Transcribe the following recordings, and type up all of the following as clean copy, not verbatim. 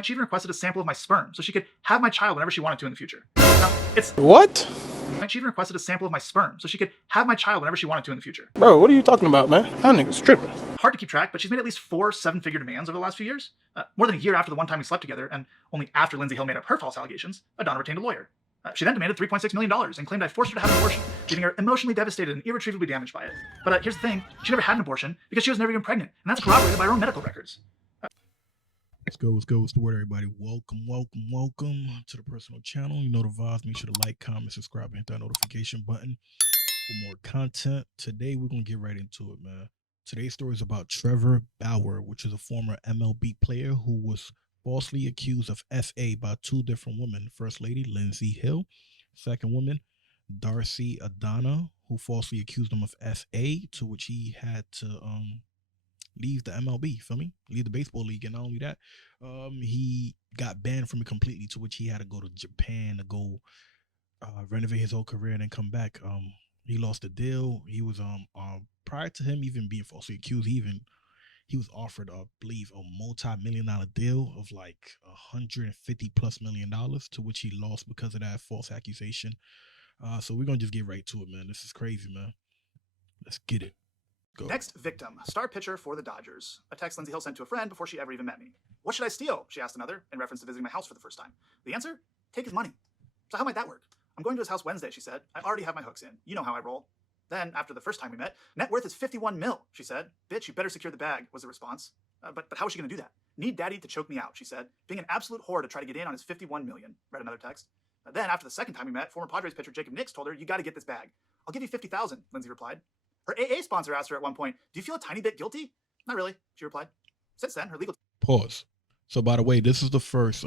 She even requested a sample of my sperm so she could have my child whenever she wanted to in the future. Now, it's What? she even requested a sample of my sperm so she could have my child whenever she wanted to in the future. Bro, what are you talking about, man? That nigga's tripping. Hard to keep track, but she's made at least 4 7-figure demands over the last few years. More than a year after the one time we slept together, and only after Lindsay Hill made up her false allegations, Adana retained a lawyer. She then demanded $3.6 million and claimed I forced her to have an abortion, leaving her emotionally devastated and irretrievably damaged by it. But here's the thing, she never had an abortion because she was never even pregnant, and that's corroborated by her own medical records. Let's go. What's the word, everybody? Welcome to the personal channel. You know the vibes. Make sure to like, comment, subscribe, and hit that notification button for more content. Today, we're going to get right into it, man. Today's story is about Trevor Bauer, which is a former MLB player who was falsely accused of FA by 2 different women. First lady, Lindsay Hill. Second woman, Darcy Adana, who falsely accused him of FA, to which he had to leave the MLB, feel me? Leave the baseball league. And not only that, he got banned from it completely, to which he had to go to Japan to go renovate his whole career and then come back. He lost the deal. He was prior to him even being falsely accused, he was offered, I believe, a multi-million-dollar deal of like $150+ million, to which he lost because of that false accusation. So we're gonna just get right to it, man. This is crazy, man. Let's get it. Go. Next victim, star pitcher for the Dodgers. A text Lindsay Hill sent to a friend before she ever even met me. What should I steal? She asked another, in reference to visiting my house for the first time. The answer? Take his money. So how might that work? I'm going to his house Wednesday, she said. I already have my hooks in. You know how I roll. Then, after the first time we met, net worth is 51 mil, she said. Bitch, you better secure the bag, was the response. But how is she going to do that? Need daddy to choke me out, she said. Being an absolute whore to try to get in on his 51 million, read another text. Then, after the second time we met, former Padres pitcher Jacob Nix told her, you got to get this bag. I'll give you 50,000, Lindsay replied. Her AA sponsor asked her at one point, do you feel a tiny bit guilty? Not really, she replied. Since then, her legal... Pause. So, by the way, this is the first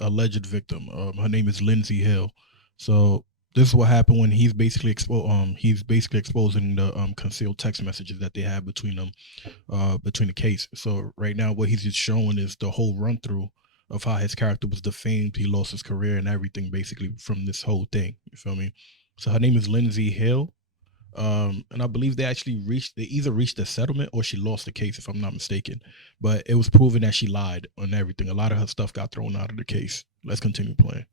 alleged victim. Her name is Lindsay Hill. So this is what happened when he's basically exposing the concealed text messages that they have between them, between the case. So right now, what he's just showing is the whole run through of how his character was defamed. He lost his career and everything basically from this whole thing. You feel me? So her name is Lindsay Hill. And I believe they either reached a settlement or she lost the case, if I'm not mistaken. But it was proven that she lied on everything. A lot of her stuff got thrown out of the case. Let's continue playing.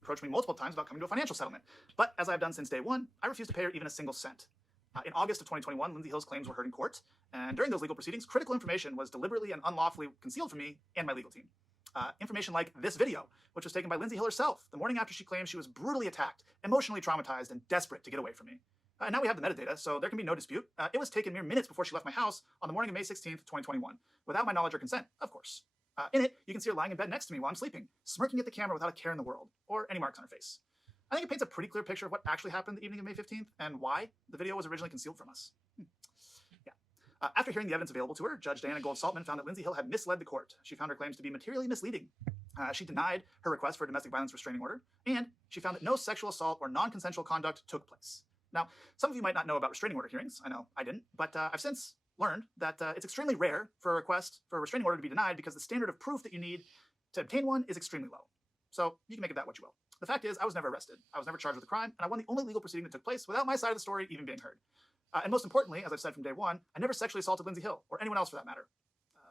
Approached me multiple times about coming to a financial settlement. But as I've done since day one, I refused to pay her even a single cent. In August of 2021, Lindsay Hill's claims were heard in court. And during those legal proceedings, critical information was deliberately and unlawfully concealed from me and my legal team. Information like this video, which was taken by Lindsay Hill herself the morning after she claimed she was brutally attacked, emotionally traumatized, and desperate to get away from me. And now we have the metadata, so there can be no dispute. It was taken mere minutes before she left my house on the morning of May 16th, 2021, without my knowledge or consent, of course. In it, you can see her lying in bed next to me while I'm sleeping, smirking at the camera without a care in the world, or any marks on her face. I think it paints a pretty clear picture of what actually happened the evening of May 15th, and why the video was originally concealed from us. After hearing the evidence available to her, Judge Diana Gold-Saltman found that Lindsay Hill had misled the court. She found her claims to be materially misleading. She denied her request for a domestic violence restraining order, and she found that no sexual assault or non-consensual conduct took place. Now, some of you might not know about restraining order hearings. I know I didn't, but I've since learned that it's extremely rare for a request for a restraining order to be denied because the standard of proof that you need to obtain one is extremely low. So you can make of that what you will. The fact is, I was never arrested. I was never charged with a crime, and I won the only legal proceeding that took place without my side of the story even being heard. And most importantly, as I've said from day one, I never sexually assaulted Lindsay Hill, or anyone else for that matter.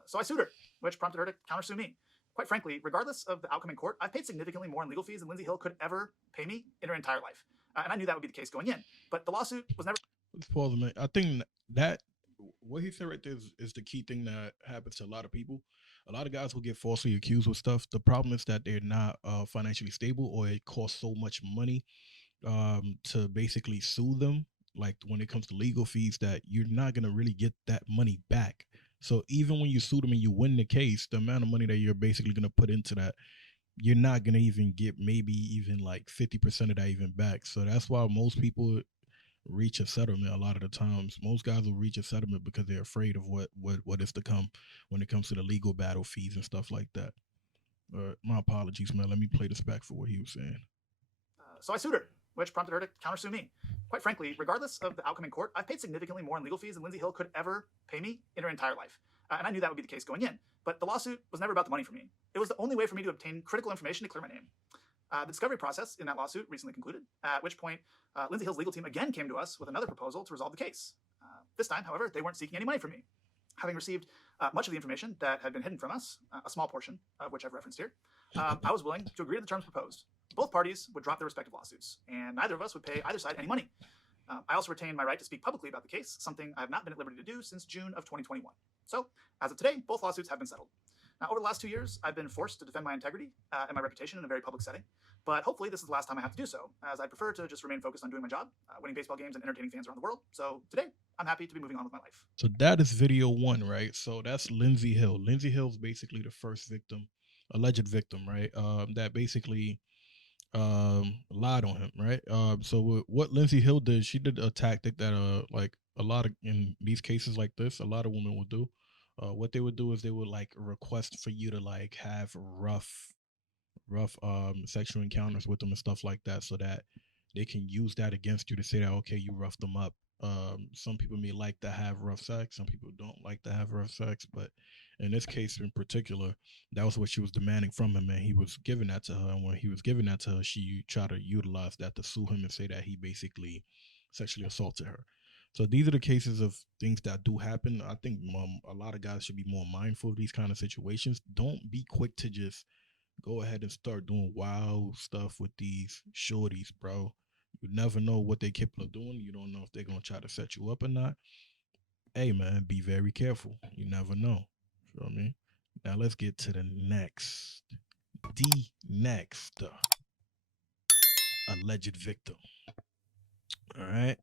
So I sued her, which prompted her to countersue me. Quite frankly, regardless of the outcome in court, I've paid significantly more in legal fees than Lindsay Hill could ever pay me in her entire life. And I knew that would be the case going in. But the lawsuit was never... Let's pause a minute. I think that what he said right there is the key thing that happens to a lot of people. A lot of guys will get falsely accused with stuff. The problem is that they're not financially stable, or it costs so much money to basically sue them. Like when it comes to legal fees, that you're not going to really get that money back. So even when you sue them and you win the case, the amount of money that you're basically going to put into that, you're not going to even get maybe even like 50% of that even back. So that's why most people reach a settlement. A lot of the times, most guys will reach a settlement because they're afraid of what is to come when it comes to the legal battle fees and stuff like that. My apologies, man. Let me play this back for what he was saying. So I sued her, which prompted her to countersue me. Quite frankly, regardless of the outcome in court, I've paid significantly more in legal fees than Lindsay Hill could ever pay me in her entire life. And I knew that would be the case going in. But the lawsuit was never about the money for me. It was the only way for me to obtain critical information to clear my name. The discovery process in that lawsuit recently concluded, at which point Lindsay Hill's legal team again came to us with another proposal to resolve the case. This time, however, they weren't seeking any money from me. Having received much of the information that had been hidden from us, a small portion of which I've referenced here, I was willing to agree to the terms proposed. Both parties would drop their respective lawsuits, and neither of us would pay either side any money. I also retained my right to speak publicly about the case, something I have not been at liberty to do since June of 2021. So, as of today, both lawsuits have been settled. Now, over the last 2 years, I've been forced to defend my integrity and my reputation in a very public setting, but hopefully this is the last time I have to do so, as I prefer to just remain focused on doing my job, winning baseball games and entertaining fans around the world. So today, I'm happy to be moving on with my life. So that is video one, right? So that's Lindsay Hill. Lindsay Hill's basically the first victim, alleged victim, right? That basically lied on him, right? So what Lindsay Hill did, she did a tactic that like a lot of, in these cases like this, a lot of women will do. What they would do is they would like request for you to like have rough sexual encounters with them and stuff like that, so that they can use that against you to say that, okay, you roughed them up. Some people may like to have rough sex, some people don't like to have rough sex, but in this case in particular, that was what she was demanding from him, and he was giving that to her. And when he was giving that to her, she tried to utilize that to sue him and say that he basically sexually assaulted her. So these are the cases of things that do happen. I think a lot of guys should be more mindful of these kind of situations. Don't be quick to just go ahead and start doing wild stuff with these shorties, bro. You never know what they're capable of doing. You don't know if they're going to try to set you up or not. Hey, man, be very careful. You never know. You know what I mean? Now let's get to the next. Next alleged victim. All right.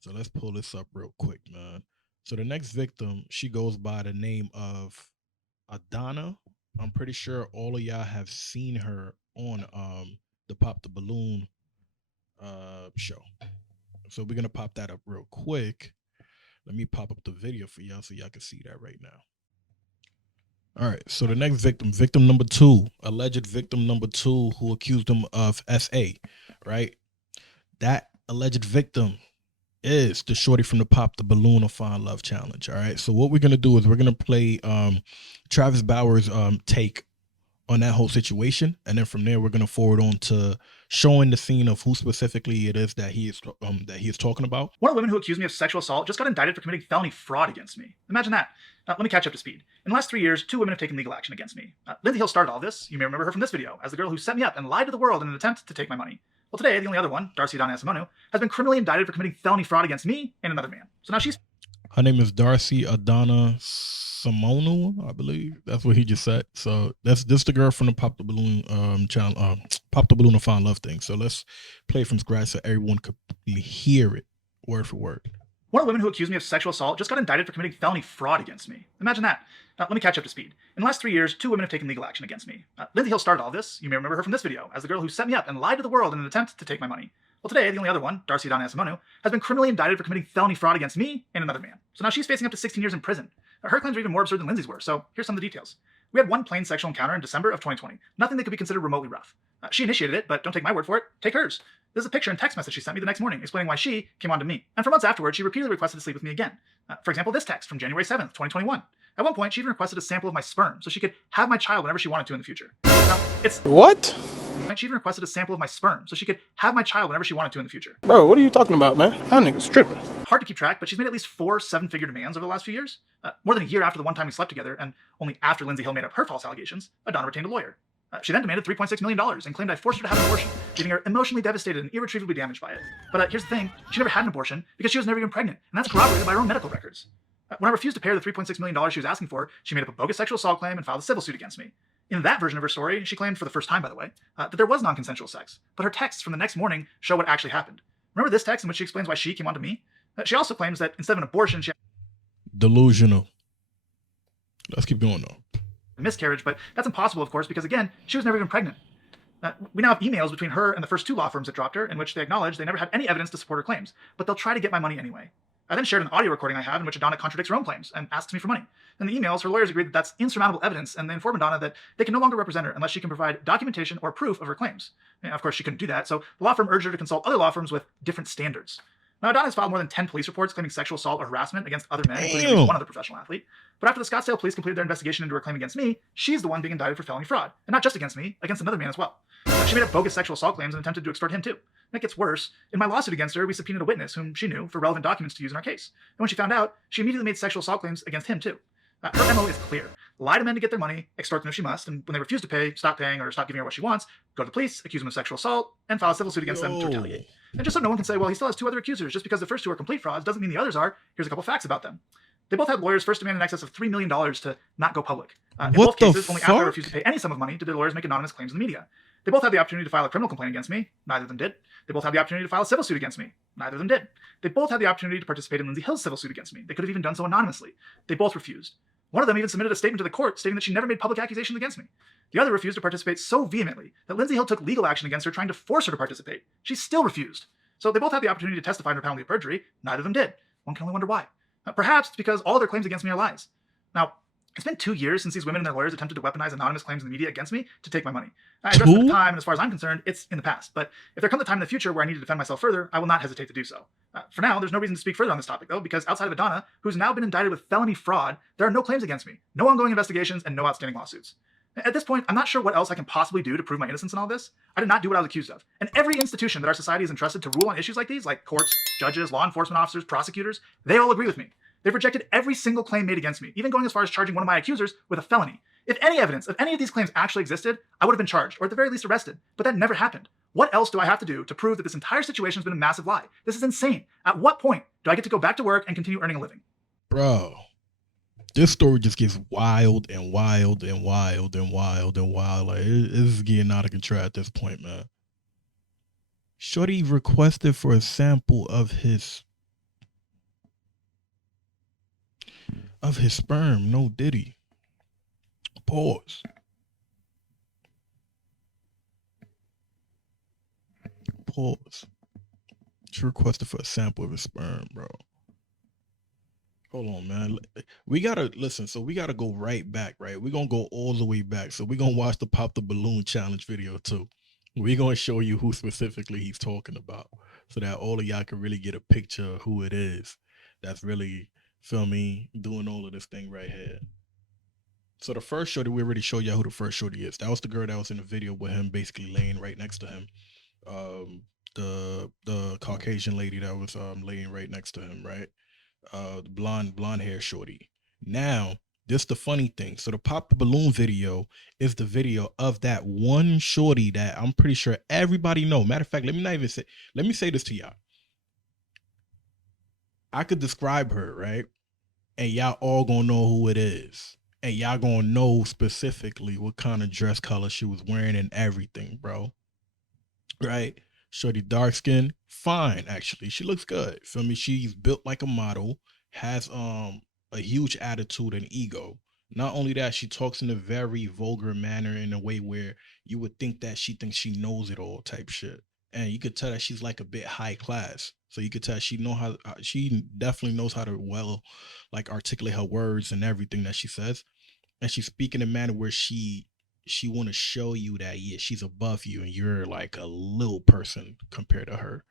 So let's pull this up real quick, man. So the next victim, she goes by the name of Adana. I'm pretty sure all of y'all have seen her on the Pop the Balloon show. So we're gonna pop that up real quick. Let me pop up the video for y'all so y'all can see that right now. All right, so the next victim number 2, alleged victim number 2, who accused him of SA, right? That alleged victim is the shorty from the Pop the Balloon or Find Love challenge. All right, so what we're gonna do is we're gonna play Travis Bauer's take on that whole situation, and then from there we're gonna forward on to showing the scene of who specifically it is that he is talking about. One of the women who accused me of sexual assault just got indicted for committing felony fraud against me. Imagine that. Let me catch up to speed. In the last 3 years, 2 women have taken legal action against me. Lindsay Hill started all this. You may remember her from this video as the girl who set me up and lied to the world in an attempt to take my money. Well, today, the only other one, Darcy Donna Asimonu, has been criminally indicted for committing felony fraud against me and another man. So now she's... Her name is Darcy Adana Simonu, I believe. That's what he just said. So that's the girl from the Pop the Balloon channel, Pop the Balloon or Find Love thing. So let's play from scratch so everyone could hear it word for word. One of the women who accused me of sexual assault just got indicted for committing felony fraud against me. Imagine that. Let me catch up to speed. In the last 3 years, 2 women have taken legal action against me. Lindsay Hill started all this. You may remember her from this video as the girl who set me up and lied to the world in an attempt to take my money. Well, today, the only other one, Darcy Donna Asimonu, has been criminally indicted for committing felony fraud against me and another man. So now she's facing up to 16 years in prison. Her claims are even more absurd than Lindsay's were, so here's some of the details. We had one plain sexual encounter in December of 2020. Nothing that could be considered remotely rough. She initiated it, but don't take my word for it. Take hers. This is a picture and text message she sent me the next morning explaining why she came on to me. And for months afterwards, she repeatedly requested to sleep with me again. For example, this text from January 7th, 2021. At one point, she even requested a sample of my sperm so she could have my child whenever she wanted to in the future. Now, it's... What? She even requested a sample of my sperm so she could have my child whenever she wanted to in the future. Bro, what are you talking about, man? That nigga's tripping. Hard to keep track, but she's made at least 4 7-figure demands over the last few years. More than a year after the one time we slept together, and only after Lindsay Hill made up her false allegations, Adana retained a lawyer. She then demanded $3.6 million and claimed I forced her to have an abortion, leaving her emotionally devastated and irretrievably damaged by it. But here's the thing, she never had an abortion because she was never even pregnant, and that's corroborated by her own medical records. When I refused to pay her the $3.6 million she was asking for, she made up a bogus sexual assault claim and filed a civil suit against me. In that version of her story, she claimed, for the first time by the way, that there was non-consensual sex, but her texts from the next morning show what actually happened. Remember this text in which she explains why she came on to me? She also claims that instead of an abortion, she had Delusional. Let's keep going though. a miscarriage, but that's impossible, of course, because again, she was never even pregnant. We now have emails between her and the first 2 law firms that dropped her in which they acknowledge they never had any evidence to support her claims, but they'll try to get my money anyway. I then shared an audio recording I have in which Adana contradicts her own claims and asks me for money. In the emails, her lawyers agreed that that's insurmountable evidence, and they informed Adana that they can no longer represent her unless she can provide documentation or proof of her claims. And of course, she couldn't do that, so the law firm urged her to consult other law firms with different standards. Now, Adana has filed more than 10 police reports claiming sexual assault or harassment against other men, including at least one other professional athlete. But after the Scottsdale police completed their investigation into her claim against me, she's the one being indicted for felony fraud. And not just against me, against another man as well. She made up bogus sexual assault claims and attempted to extort him too. And it gets worse. In my lawsuit against her, we subpoenaed a witness whom she knew for relevant documents to use in our case. And when she found out, she immediately made sexual assault claims against him too. Her MO is clear. Lie to men to get their money, extort them if she must, and when they refuse to pay, stop paying or stop giving her what she wants, go to the police, accuse them of sexual assault, and file a civil suit against them to retaliate. And just so no one can say, well, he still has 2 other accusers, just because the first 2 are complete frauds doesn't mean the others are, here's a couple facts about them. They both had lawyers first demand in excess of $3 million to not go public. In both cases, only after I refused to pay any sum of money did their lawyers make anonymous claims in the media. They both had the opportunity to file a criminal complaint against me. Neither of them did. They both had the opportunity to file a civil suit against me. Neither of them did. They both had the opportunity to participate in Lindsay Hill's civil suit against me. They could have even done so anonymously. They both refused. One of them even submitted a statement to the court stating that she never made public accusations against me. The other refused to participate so vehemently that Lindsay Hill took legal action against her trying to force her to participate. She still refused. So they both had the opportunity to testify under penalty of perjury. Neither of them did. One can only wonder why. Perhaps it's because all their claims against me are lies. Now, it's been 2 years since these women and their lawyers attempted to weaponize anonymous claims in the media against me to take my money. I addressed it at the time, and as far as I'm concerned, it's in the past. But if there comes a time in the future where I need to defend myself further, I will not hesitate to do so. For now, there's no reason to speak further on this topic, though, because outside of Adana, who's now been indicted with felony fraud, there are no claims against me, no ongoing investigations, and no outstanding lawsuits. At this point, I'm not sure what else I can possibly do to prove my innocence in all this. I did not do what I was accused of. And every institution that our society is entrusted to rule on issues like these, like courts, judges, law enforcement officers, prosecutors, they all agree with me. They've rejected every single claim made against me, even going as far as charging one of my accusers with a felony. If any evidence of any of these claims actually existed, I would have been charged, or at the very least arrested. But that never happened. What else do I have to do to prove that this entire situation has been a massive lie? This is insane. At what point do I get to go back to work and continue earning a living? Bro, this story just gets wild and wild and wild and wild and wild. Like, it's getting out of control at this point, man. Shorty requested for a sample of his sperm. No Diddy. Pause. She requested for a sample of his sperm, bro. Hold on, man. We gotta listen. So we gotta go right back, right? We're gonna go all the way back. So we're gonna watch the Pop the Balloon challenge video too. We're gonna show you who specifically he's talking about, so that all of y'all can really get a picture of who it is that's really, feel me, doing all of this thing right here. So the first shorty, we already showed y'all who the first shorty is. That was the girl that was in the video with him basically laying right next to him. The Caucasian lady that was laying right next to him, right? The blonde hair shorty. Now, this the funny thing. So the Pop the Balloon video is the video of that one shorty that I'm pretty sure everybody know. Matter of fact, let me say this to y'all. I could describe her, right? And y'all all gonna know who it is. And y'all gonna know specifically what kind of dress color she was wearing and everything, bro. Right? Shorty dark skin, fine, actually. She looks good. Feel me? She's built like a model, has a huge attitude and ego. Not only that, she talks in a very vulgar manner in a way where you would think that she thinks she knows it all type shit. And you could tell that she's like a bit high class. So you could tell she definitely knows how to like articulate her words and everything that she says. And she's speaking in a manner where she want to show you that, yeah, she's above you and you're like a little person compared to her.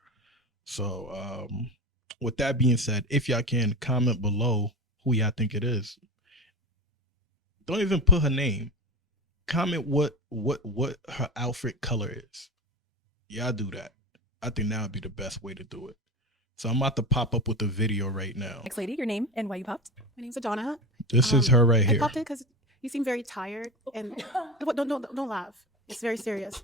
So with that being said, if y'all can comment below who y'all think it is. Don't even put her name. Comment what her outfit color is. Y'all do that. I think that would be the best way to do it. So I'm about to pop up with the video right now. Next lady, your name and why you popped? My name's Adana. This is her right here. I popped it because you seem very tired and don't laugh. It's very serious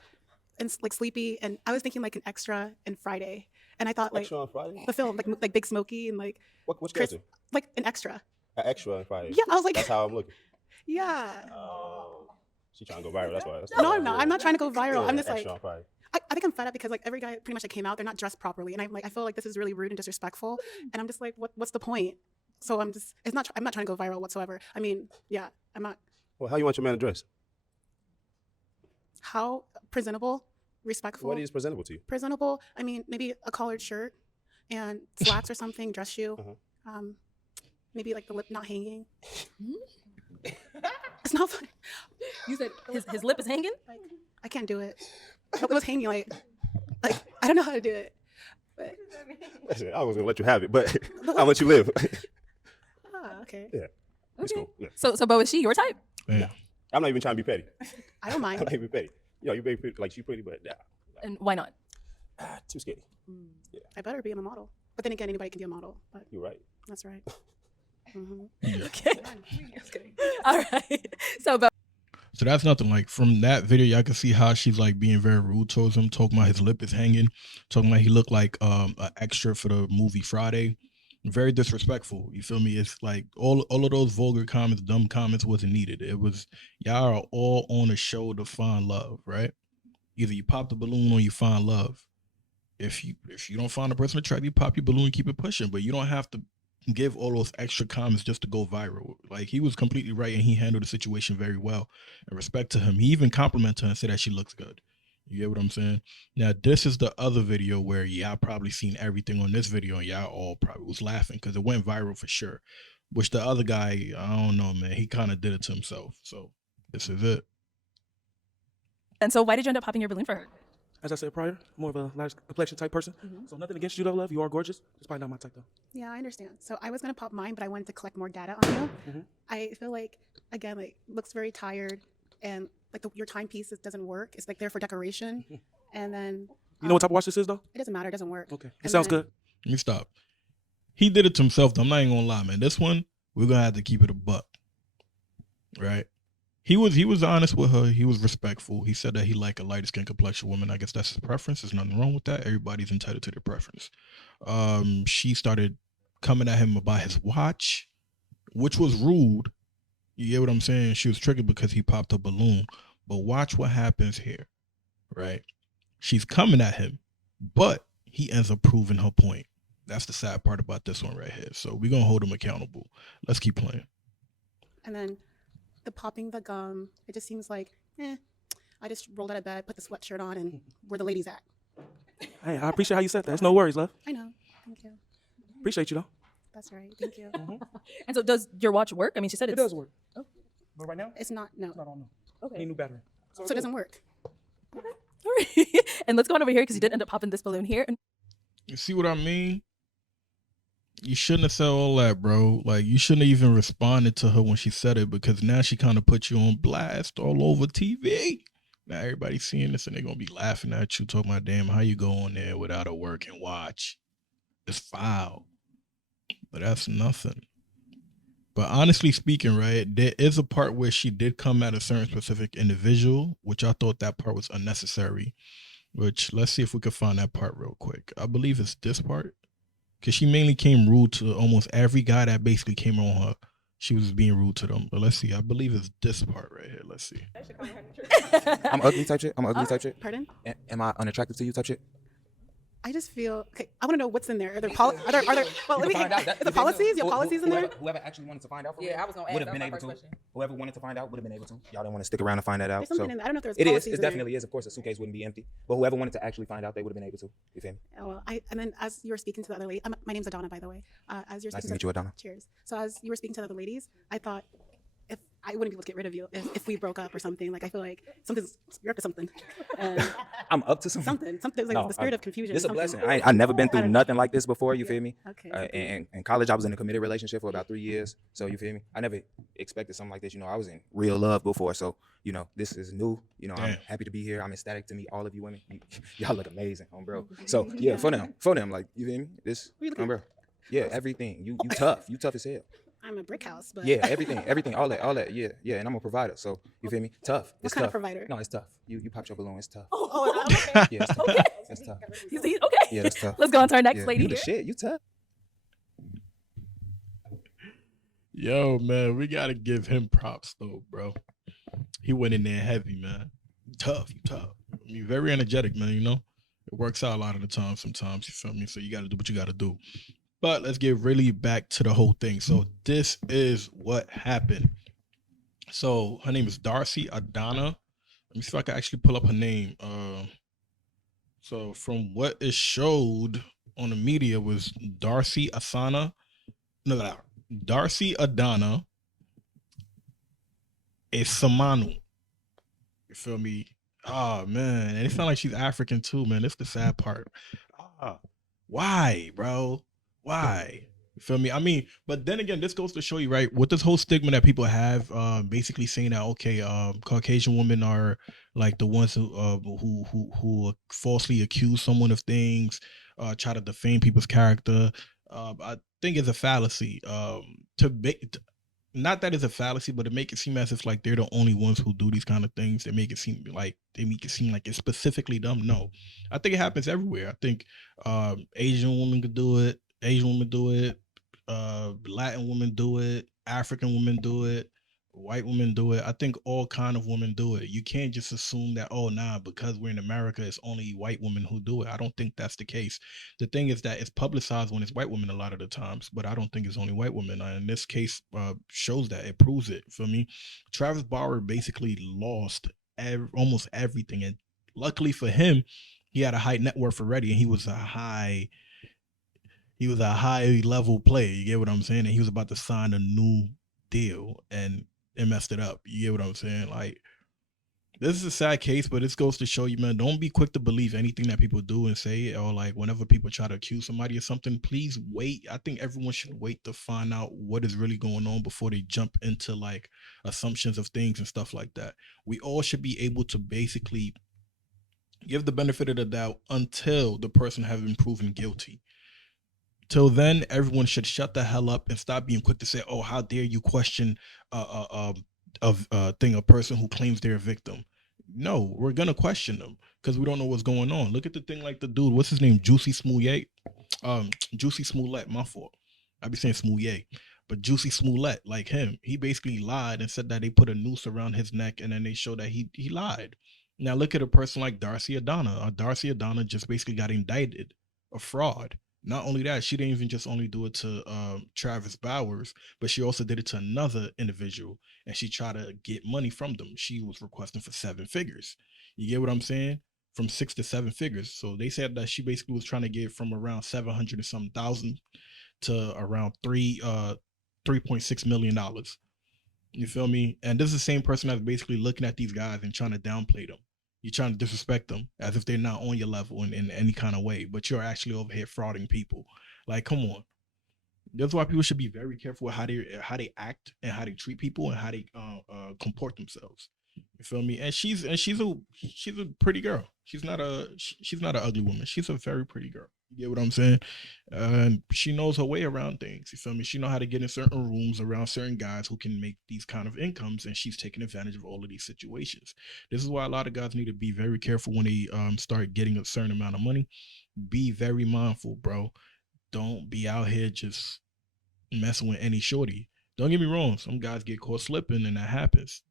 and like sleepy. And I was thinking like an extra in Friday, and I thought like extra on Friday? the film like Big Smokey and like What's Chris, character? like an extra. An extra on Friday. Yeah, I was like, That's how I'm looking. Yeah. She trying to go viral. That's why. No, I'm not. I'm not trying to go viral. Yeah, I'm just extra like, on Friday. I think I'm fed up because like every guy pretty much that came out, they're not dressed properly, and I feel like this is really rude and disrespectful, and I'm just like, what's the point? So I'm not trying to go viral whatsoever. I mean, yeah, I'm not. Well, how you want your man to dress? How presentable, respectful. What is presentable to you? Presentable. I mean, maybe a collared shirt and slacks or something, dress shoe. Maybe like the lip not hanging. It's not funny. You said his lip is hanging? Like, I can't do it. It was hanging like I don't know how to do it. But Listen, I was gonna let you have it, but I'll let you live. Okay. Yeah. It's cool. Yeah. So Bo, is she your type? Yeah. I'm not even trying to be petty. I don't mind. I'm not even petty. You know, you pretty, like she's pretty, but nah. And why not? Too scary. I better be a model. But then again, anybody can be a model. But You're right. that's right. hmm Okay. Just kidding. All right. So, but So that's nothing. Like from that video, y'all can see how she's like being very rude towards him, talking about his lip is hanging, talking about he looked like an extra for the movie Friday. Very disrespectful. You feel me? It's like all of those vulgar comments, dumb comments wasn't needed. It was y'all are all on a show to find love, right? Either you pop the balloon or you find love. If you don't find a person attractive, you pop your balloon and keep it pushing. But you don't have to give all those extra comments just to go viral. Like he was completely right and he handled the situation very well. And respect to him. He even complimented her and said that she looks good. You get what I'm saying? Now this is the other video where y'all probably seen everything on this video and y'all all probably was laughing because it went viral for sure. Which the other guy, I don't know, man. He kind of did it to himself. So this is it. and so why did you end up popping your balloon for her? As I said prior, more of a large complexion type person. So nothing against you, though, love. You are gorgeous. It's probably not my type, though. Yeah, I understand. So I was gonna pop mine, but I wanted to collect more data on you. I feel like again, like looks very tired, and like your timepiece doesn't work. It's like there for decoration, and then You know what type of watch this is, though? it doesn't matter. It doesn't work. Okay. It And sounds then- good. Let me stop. He did it to himself, though. I'm not even gonna lie, man. This one, we're gonna have to keep it a buck. Right? He was honest with her. He was respectful. He said that he liked a lighter skin complexion woman. I guess that's his preference. There's nothing wrong with that. Everybody's entitled to their preference. She started coming at him about his watch, which was rude. You get what I'm saying? She was triggered because he popped a balloon. But watch what happens here, right? She's coming at him, but he ends up proving her point. That's the sad part about this one right here. So we're going to hold him accountable. Let's keep playing. And then the popping the gum, it just seems like, I just rolled out of bed, put the sweatshirt on, and where the ladies at. Hey, I appreciate how you said that. It's no worries, love. I know. Thank you. Appreciate you, though. That's right. Thank you. And so does your watch work? I mean, she said It it's, does work. But right now, It's not, no. it's not on. Okay. Need new battery. So it doesn't work. All right. And let's go on over here because you did end up popping this balloon here. And You see what I mean? You shouldn't have said all that, bro. Like, you shouldn't have even responded to her when she said it because now she kind of put you on blast all over TV. Now everybody's seeing this and they're going to be laughing at you, talking about, damn, how you go on there without a working watch? It's foul. But that's nothing. But honestly speaking, right, there is a part where she did come at a certain specific individual, which I thought that part was unnecessary. Which, let's see if we can find that part real quick. I believe it's this part. Because she mainly came rude to almost every guy that basically came on her. She was being rude to them. But let's see. I believe it's this part right here. Let's see. I'm ugly type shit. I'm ugly type shit. Pardon? Am I unattractive to you type shit? I just feel, okay, I want to know what's in there. Are there, well, let me, the policies? You have policies in there? Whoever actually wanted to find out for Yeah, I was gonna ask. would have That been was my able first to. question. Whoever wanted to find out would have been able to. Y'all didn't want to stick around to find that out. There's So something in there. I don't know if there's it policies is. It in there. definitely is. Of course, a suitcase wouldn't be empty. But whoever wanted to actually find out, they would have been able to. You feel me? Oh, well, and then as you were speaking to the other lady, my name's Adana, by the way. As you're Nice speaking to meet you, Adana. Cheers. So as you were speaking to the other ladies, I thought if I wouldn't be able to get rid of you if we broke up or something. Like I feel like you're up to something. I'm up to something. Something like No, the spirit of confusion. This is a something. blessing. I never been I through don't- nothing like this before. You Yeah. feel me? Okay. In college, I was in a committed relationship for about 3 years. So you feel me? I never expected something like this. You know, I was in real love before. So you know, this is new. You know, I'm Damn. happy to be here. I'm ecstatic to meet all of you women. Y'all look amazing, bro. So yeah, for them, like you feel me? This, Who you looking bro. Yeah, everything. You tough. You tough as hell. I'm a brick house, but Yeah, everything, all that. Yeah. And I'm a provider. So you feel me? Tough. What It's kind of tough. provider? No, it's tough. You popped your balloon. It's tough. Oh, okay. Yeah, it's tough. Okay. It's tough. You see? Okay. Yeah, that's tough. Let's go on to our next Yeah, lady you the here. shit. You tough. Yo, man, we got to give him props, though, bro. He went in there heavy, man. Tough. You tough. I mean, very energetic, man, you know? It works out a lot of the time sometimes, you feel me? So you got to do what you got to do. But let's get really back to the whole thing. So this is what happened. So her name is Darcy Adana. Let me see if I can actually pull up her name. So from what it showed on the media was Darcy Asana. No, Darcy Adana Samanu. You feel me? Oh man, and it sounds like she's African too, man. That's the sad part. Why, bro? Why? You feel me? I mean, but then again, this goes to show you, right? With this whole stigma that people have, basically saying that okay, Caucasian women are like the ones who falsely accuse someone of things, try to defame people's character. I think it's a fallacy. To make not that it's a fallacy, but to make it seem as if like they're the only ones who do these kind of things. They make it seem like it's specifically them. No, I think it happens everywhere. I think Asian women could do it. Asian women do it. Latin women do it. African women do it. White women do it. I think all kind of women do it. You can't just assume that, oh nah, because we're in America, it's only white women who do it. I don't think that's the case. The thing is that it's publicized when it's white women a lot of the times, but I don't think it's only white women. In this case, shows that, it proves it for me. Travis Barber basically lost almost everything, and luckily for him, he had a high net worth already, and he was a high level player. You get what I'm saying? And he was about to sign a new deal, and it messed it up. You get what I'm saying? Like, this is a sad case, but this goes to show you, man, don't be quick to believe anything that people do and say, or like whenever people try to accuse somebody of something, please wait. I think everyone should wait to find out what is really going on before they jump into like assumptions of things and stuff like that. We all should be able to basically give the benefit of the doubt until the person has been proven guilty. Till then, everyone should shut the hell up and stop being quick to say, "Oh, how dare you question a person who claims they're a victim." No, we're gonna question them because we don't know what's going on. Look at the thing like the dude, what's his name, Juicy Smollett. Juicy Smollett, my fault. I be saying Smollett, but Juicy Smollett, like him, he basically lied and said that they put a noose around his neck, and then they showed that he lied. Now look at a person like Darcy Adana. Darcy Adana just basically got indicted of fraud. Not only that, she didn't even just only do it to Travis Bowers, but she also did it to another individual, and she tried to get money from them. She was requesting for 7 figures. You get what I'm saying? From 6 to 7 figures. So they said that she basically was trying to get from around 700 and some thousand to around $3.6 million. You feel me? And this is the same person that's basically looking at these guys and trying to downplay them. You're trying to disrespect them as if they're not on your level in any kind of way, but you're actually over here frauding people. Like, come on. That's why people should be very careful with how they act and how they treat people and how they comport themselves. You feel me? And she's a pretty girl. She's not an ugly woman. She's a very pretty girl. You get what I'm saying? And she knows her way around things. You feel me? She know how to get in certain rooms around certain guys who can make these kind of incomes, and she's taking advantage of all of these situations. This is why a lot of guys need to be very careful when they start getting a certain amount of money. Be very mindful, bro. Don't be out here just messing with any shorty. Don't get me wrong. Some guys get caught slipping, and that happens.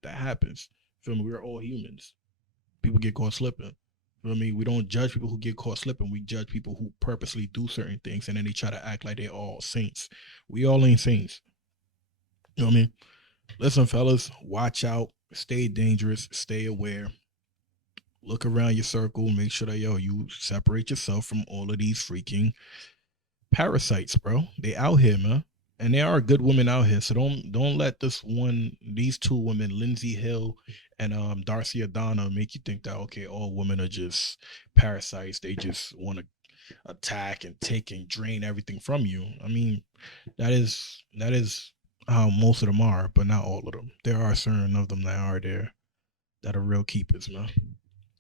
Feel me? We're all humans. People get caught slipping. Feel me? We don't judge people who get caught slipping. We judge people who purposely do certain things, and then they try to act like they're all saints. We all ain't saints. You know what I mean? Listen, fellas, watch out. Stay dangerous. Stay aware. Look around your circle. Make sure that, you separate yourself from all of these freaking parasites, bro. They out here, man. And there are good women out here. So don't let these 2 women, Lindsay Hill and Darcy Adana, make you think that, okay, all women are just parasites. They just want to attack and take and drain everything from you. I mean, that is how most of them are, but not all of them. There are certain of them that are there that are real keepers, man.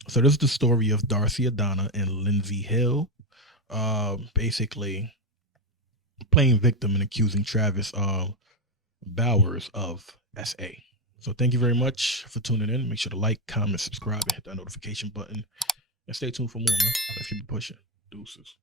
So this is the story of Darcy Adana and Lindsay Hill, basically playing victim and accusing Travis Bowers of SA. So thank you very much for tuning in. Make sure to like, comment, subscribe, and hit that notification button. And stay tuned for more, man. Let's keep it pushing. Deuces.